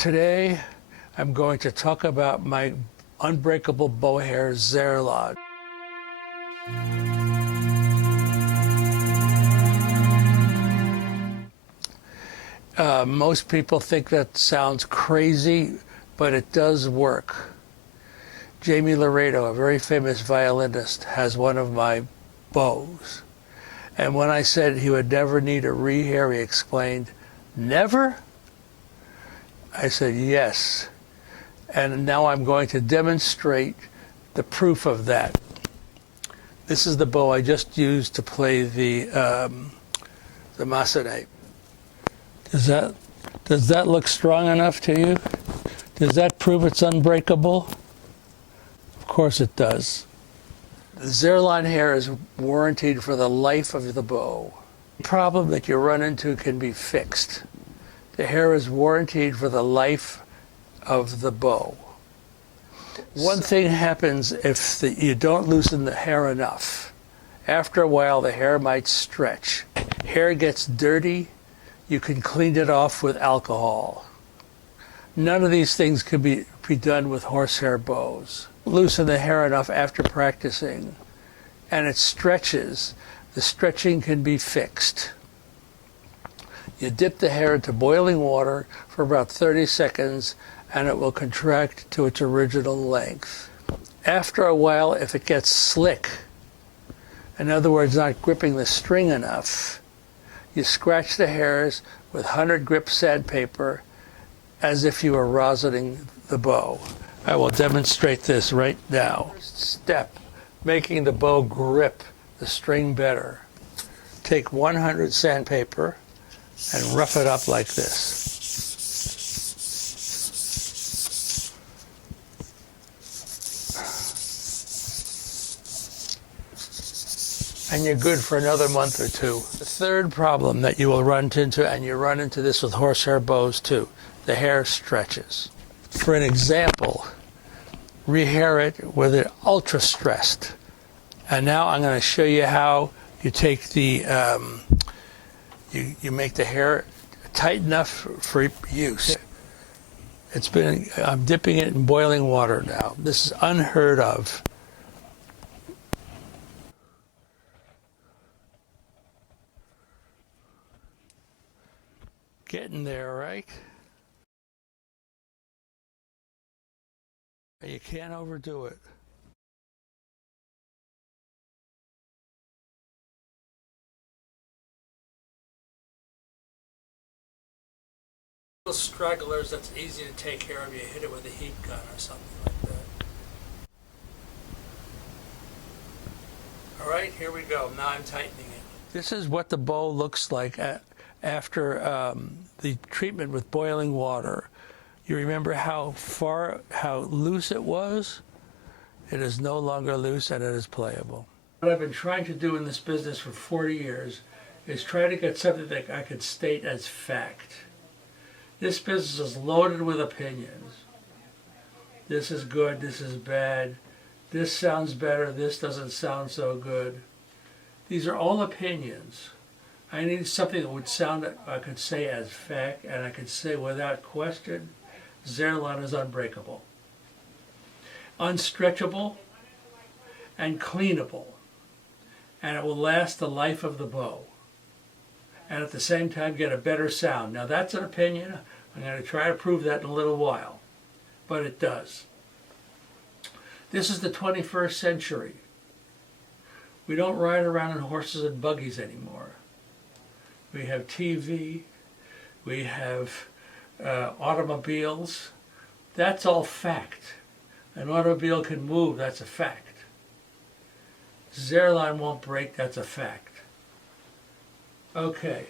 Today, I'm going to talk about my Unbreakable Bow Hair Zarelon. Most people think that sounds crazy, but it does work. Jamie Laredo, a very famous violinist, has one of my bows. And when I said he would never need a rehair, he explained, "Never?" I said, "Yes." And now I'm going to demonstrate the proof of that. This is the bow I just used to play the Massenet. Does that look strong enough to you? Does that prove it's unbreakable? Of course it does. The Zarelon hair is warranted for the life of the bow. The problem that you run into can be fixed. The hair is warranted for the life of the bow. One thing happens if you don't loosen the hair enough. After a while, the hair might stretch. Hair gets dirty. You can clean it off with alcohol. None of these things can be done with horsehair bows. Loosen the hair enough after practicing, and it stretches. The stretching can be fixed. You dip the hair into boiling water for about 30 seconds, and it will contract to its original length. After a while, if it gets slick, in other words, not gripping the string enough, you scratch the hairs with 100 grip sandpaper as if you were rosining the bow. I will demonstrate this right now. First step, making the bow grip the string better. Take 100 sandpaper and rough it up like this. And you're good for another month or two. The third problem that you will run into, and you run into this with horsehair bows too, the hair stretches. For an example, rehair it with it ultra stressed. And now I'm going to show you how you take the, you make the hair tight enough for use. I'm dipping it in boiling water now. This is unheard of. Getting there, right? You can't overdo it. Little stragglers that's easy to take care of, you hit it with a heat gun or something like that. All right, here we go. Now I'm tightening it. This is what the bow looks like after the treatment with boiling water. You remember how loose it was? It is no longer loose and it is playable. What I've been trying to do in this business for 40 years is try to get something that I could state as fact. This business is loaded with opinions. This is good, this is bad, this sounds better, this doesn't sound so good. These are all opinions. I need something that would sound that I could say as fact, and I could say without question, Zarelon is unbreakable, unstretchable, and cleanable, and it will last the life of the bow, and at the same time get a better sound. Now that's an opinion. I'm going to try to prove that in a little while, but it does. This is the 21st century. We don't ride around in horses and buggies anymore. We have TV, we have automobiles. That's all fact. An automobile can move, that's a fact. Zarelon won't break, that's a fact. Okay.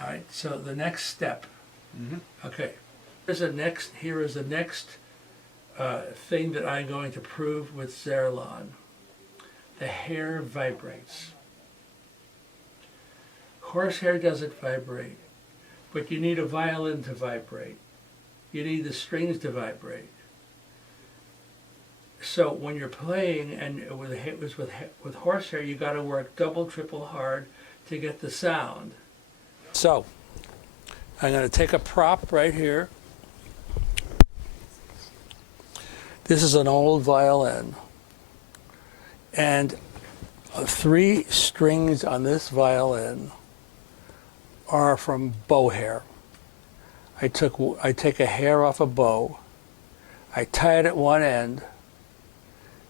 All right, so the next step. Okay. Here is the next thing that I'm going to prove with Zarelon. The hair vibrates. Horsehair doesn't vibrate, but you need a violin to vibrate. You need the strings to vibrate. So when you're playing and with horsehair, you got to work double, triple hard to get the sound. So I'm going to take a prop right here. This is an old violin. And 3 strings on this violin are from bow hair. I take a hair off a bow, I tie it at one end,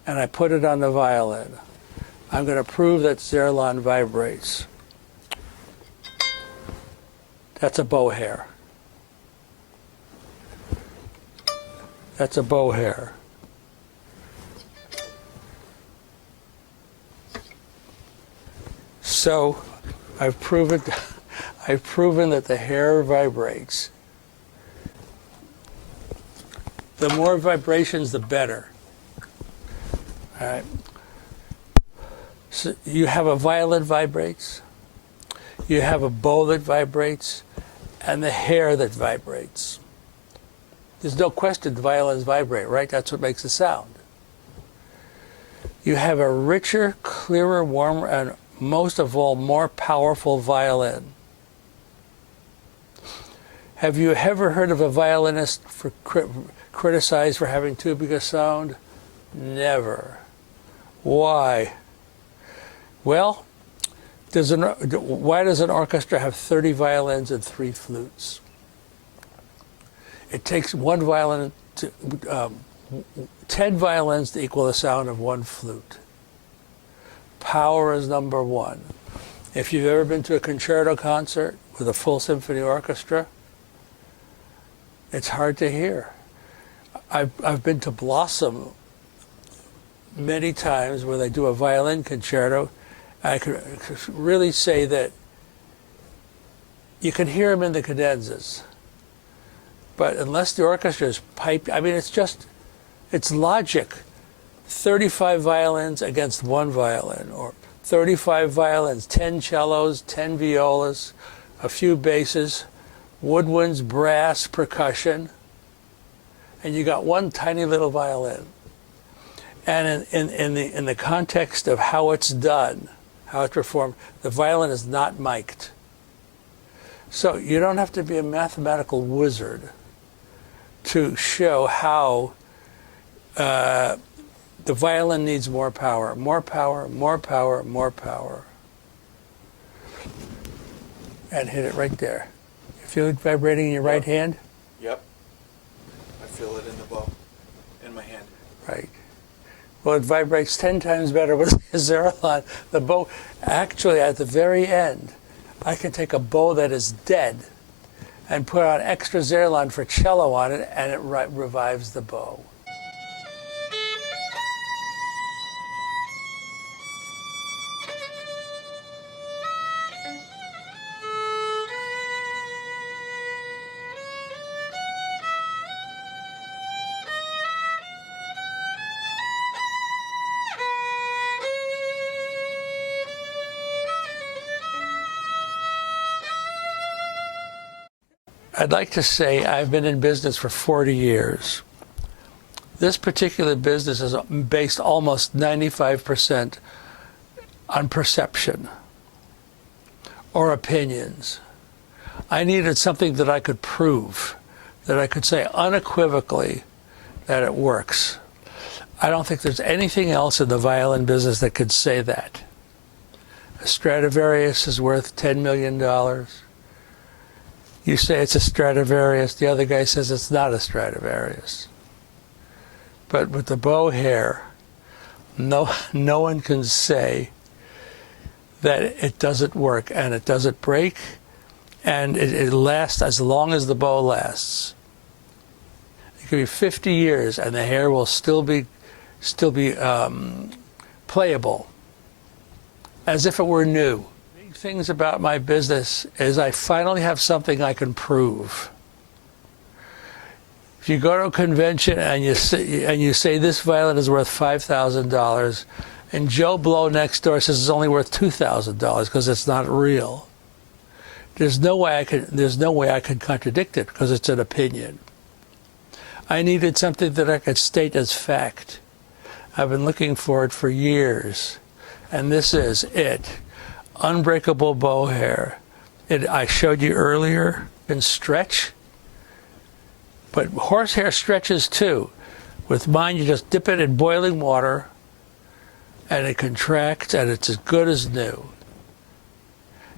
and I put it on the violin. I'm going to prove that Zarelon vibrates. That's a bow hair. That's a bow hair. So I've proven that the hair vibrates. The more vibrations, the better. All right. So you have a violin vibrates, you have a bow that vibrates, and the hair that vibrates. There's no question the violins vibrate, right? That's what makes the sound. You have a richer, clearer, warmer, and most of all, more powerful violin. Have you ever heard of a violinist criticized for having too big a sound? Never. Why? Well, why does an orchestra have 30 violins and 3 flutes? It takes 10 violins to equal the sound of 1 flute. Power is number 1. If you've ever been to a concerto concert with a full symphony orchestra, it's hard to hear. I've been to Blossom many times where they do a violin concerto. I could really say that you can hear them in the cadenzas, but unless the orchestra is piped, I mean, it's logic. 35 violins against 1 violin, or 35 violins, 10 cellos, 10 violas, a few basses, woodwinds, brass, percussion, and you got 1 tiny little violin. And in the context of how it's done, how it's performed, the violin is not mic'd. So you don't have to be a mathematical wizard to show how the violin needs more power, more power, more power, more power. And hit it right there. You feel it vibrating in your right hand? Yep. I feel it in the bow, in my hand. Right. Well, it vibrates 10 times better with the Zarelon. The bow, actually, at the very end, I can take a bow that is dead and put on extra Zarelon for cello on it, and it revives the bow. I'd like to say I've been in business for 40 years. This particular business is based almost 95% on perception or opinions. I needed something that I could prove, that I could say unequivocally that it works. I don't think there's anything else in the violin business that could say that. A Stradivarius is worth $10 million. You say it's a Stradivarius, the other guy says it's not a Stradivarius. But with the bow hair, no one can say that it doesn't work, and it doesn't break, and it lasts as long as the bow lasts. It could be 50 years, and the hair will still be playable, as if it were new. Things about my business is I finally have something I can prove. If you go to a convention and you say this violin is worth $5,000, and Joe Blow next door says it's only worth $2,000 because it's not real, there's no way I could contradict it because it's an opinion. I needed something that I could state as fact. I've been looking for it for years, and this is it. Unbreakable bow hair. I showed you earlier. can stretch. But horsehair stretches too. With mine, you just dip it in boiling water, and it contracts, and it's as good as new.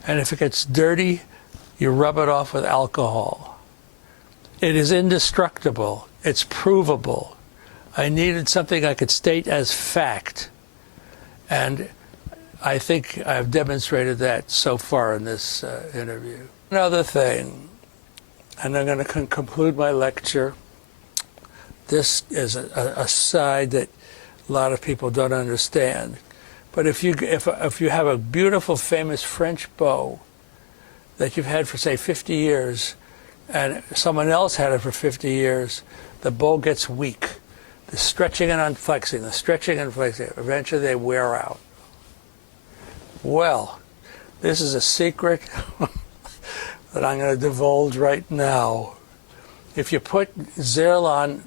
And if it gets dirty, you rub it off with alcohol. It is indestructible. It's provable. I needed something I could state as fact. And I think I've demonstrated that so far in this interview. Another thing, and I'm going to conclude my lecture. This is a side that a lot of people don't understand. But if you have a beautiful, famous French bow that you've had for, say, 50 years, and someone else had it for 50 years, the bow gets weak. The stretching and unflexing, the stretching and flexing, eventually they wear out. Well, this is a secret that I'm going to divulge right now. If you put Zarelon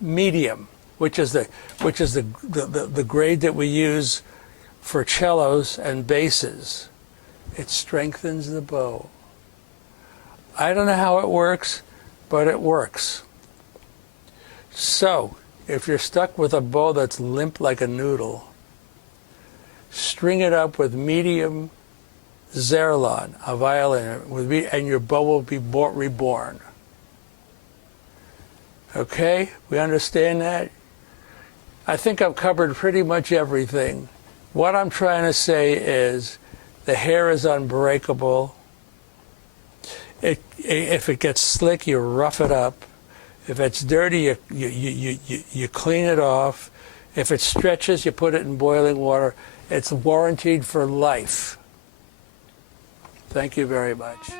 medium, which is the grade that we use for cellos and basses, it strengthens the bow. I don't know how it works, but it works. So, if you're stuck with a bow that's limp like a noodle, string it up with medium Zarelon, a violin, and your bow will be reborn. Okay? We understand that? I think I've covered pretty much everything. What I'm trying to say is the hair is unbreakable. If it gets slick, you rough it up. If it's dirty, you clean it off. If it stretches, you put it in boiling water. It's warranted for life. Thank you very much.